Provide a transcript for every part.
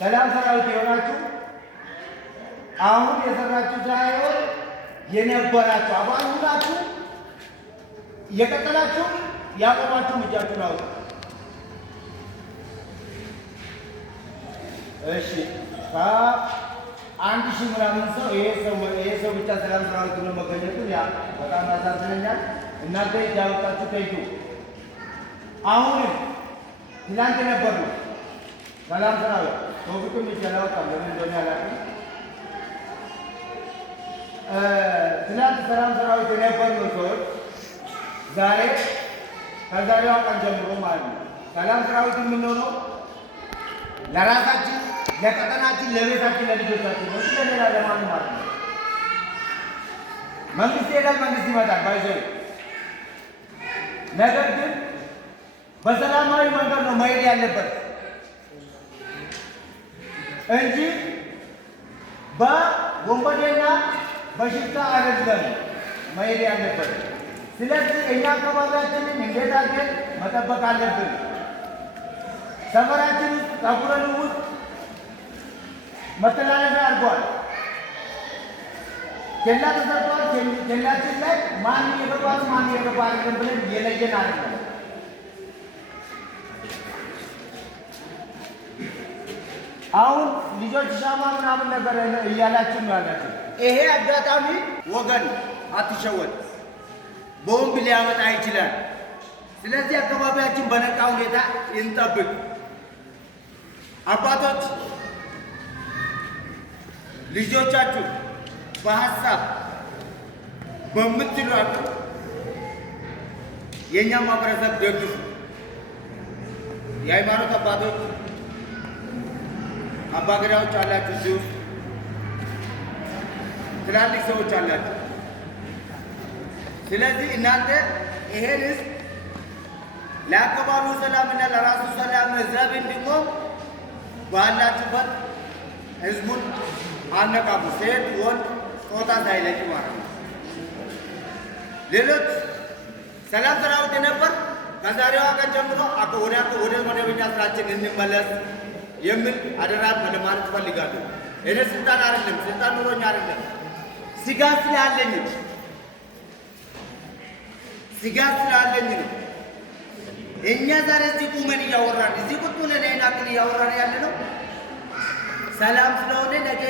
ሰላም ሰራዊት የሆናችሁ አሁን የሰራችሁ ሳይሆን የነበራችሁ አባል ሁላችሁ የቀጠላችሁ ያቆማችሁ እጃችሁን አውጡ። እሺ አንድ ሺህ ምናምን ሰው ይሄ ሰው ብቻ ሰላም ሰራዊት ብሎ መገኘቱ ያ በጣም ያሳዝነኛል። እናንተ እጃወጣችሁ ተይቱ። አሁን ትላንት ነበር ነው ሰላም ሰራዊት ቶፊቅም ይችላል ለምን እንደሆነ አላውቅም። ትላንት ሰላም ሰራዊት የነበሩ ሰዎች ዛሬ ከዛሬዋ ቀን ጀምሮ ማለት ነው ሰላም ሰራዊት የምንሆነው ለራሳችን፣ ለቀጠናችን፣ ለቤታችን፣ ለልጆቻችን ነው። ስለሌላ ለማንም ማለት ነው። መንግስት ይሄዳል፣ መንግስት ይመጣል ባይዘው። ነገር ግን በሰላማዊ መንገድ ነው መሄድ ያለበት እንጂ በወንበዴና በሽፍታ አይደለም መሄድ ያለበት። ስለዚህ እኛ አካባቢያችንን እንዴት አድርገን መጠበቅ አለብን? ሰፈራችን ውስጥ ጠጉረን ውስጥ መተላለፊያ አድርጓል። ኬላ ተሰርቷል። ኬላችን ላይ ማን የገባል ማን የገባ አይደለም ብለን የለየን አይደለም። አሁን ልጆች ሻማ ምናምን ነገር እያላችሁ ነው ያላችሁ። ይሄ አጋጣሚ ወገን አትሸወድ፣ ቦምብ ሊያመጣ ይችላል። ስለዚህ አካባቢያችን በነቃ ሁኔታ እንጠብቅ። አባቶች ልጆቻችሁ በሀሳብ በምትሏችሁ የእኛ ማህበረሰብ ደግፉ። የሃይማኖት አባቶች አባገዳዎች አላችሁ፣ እዚህ ውስጥ ትላልቅ ሰዎች አላችሁ። ስለዚህ እናንተ ይሄን ህዝብ ለአካባቢው ሰላምና ለራሱ ሰላም ዘብ እንዲቆም ባላችሁበት ህዝቡን አነቃቁ። ሴት ወንድ ጾታ ሳይለይ ማለት ነው። ሌሎች ሰላም ሰራዊት ነበር። ከዛሬዋ ቀን ጀምሮ ወደ መደበኛ ስራችን እንመለስ የሚል አደራት ለማለት እፈልጋለሁ። እኔ ስልጣን አይደለም ስልጣን ኑሮኝ አይደለም፣ ስጋት ስላለኝ ነው። እኛ ዛሬ እዚህ ቁመን እያወራን እዚህ ቁጭ ብለን አይናክል እያወራን ያለ ነው ሰላም ስለሆነ ነገ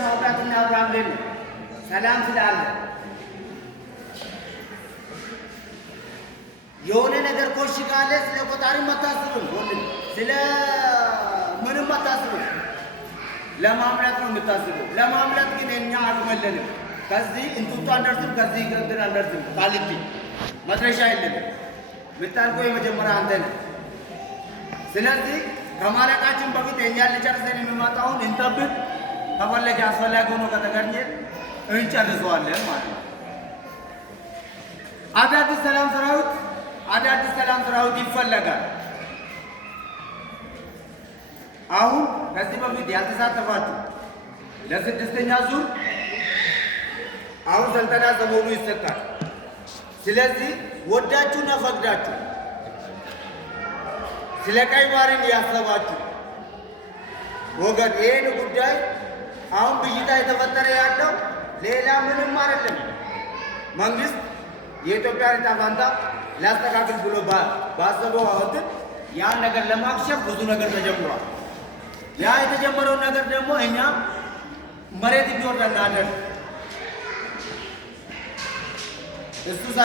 ማውራትና አብራም ሰላም ስላለ የሆነ ነገር ኮሽ ካለ ስለ ቆጣሪ መታስሩን ወንድ ስለ ምንም መታስሩን ለማምለጥ ነው የምታስቡ። ለማምለጥ ግን እኛ አልመለንም። ከዚህ እንቱቱ አንደርስም፣ ከዚህ ገንድን አንደርስም። ቃልቲ መድረሻ የለንም። ምታልቆ የመጀመሪያ አንተ ነህ። ስለዚህ ከማለቃችን በፊት የእኛን ልጨርሰን የሚመጣውን እንጠብቅ። ከፈለገ አስፈላጊ ሆኖ ከተገኘ እንጨርሰዋለን ማለት ነው። አዳዲስ ሰላም ሰራዊት ይፈለጋል። አሁን ከዚህ በፊት ያልተሳተፋችሁ ለስድስተኛ ዙር አሁን ስልጠና ሰሞኑ ይሰጣል። ስለዚህ ወዳችሁና ፈቅዳችሁ ስለ ቀይ ባህርን ያሰባችሁ ወገን ይሄን ጉዳይ አሁን ብዥታ የተፈጠረ ያለው ሌላ ምንም አይደለም። መንግስት የኢትዮጵያን ዕጣ ፈንታ ሊያስተካክል ብሎ ባሰበው አወጥን ያን ነገር ለማክሸፍ ብዙ ነገር ተጀምሯል። ያ የተጀመረው ነገር ደግሞ እኛ መሬት እንዲወርድ እናደርግ እሱ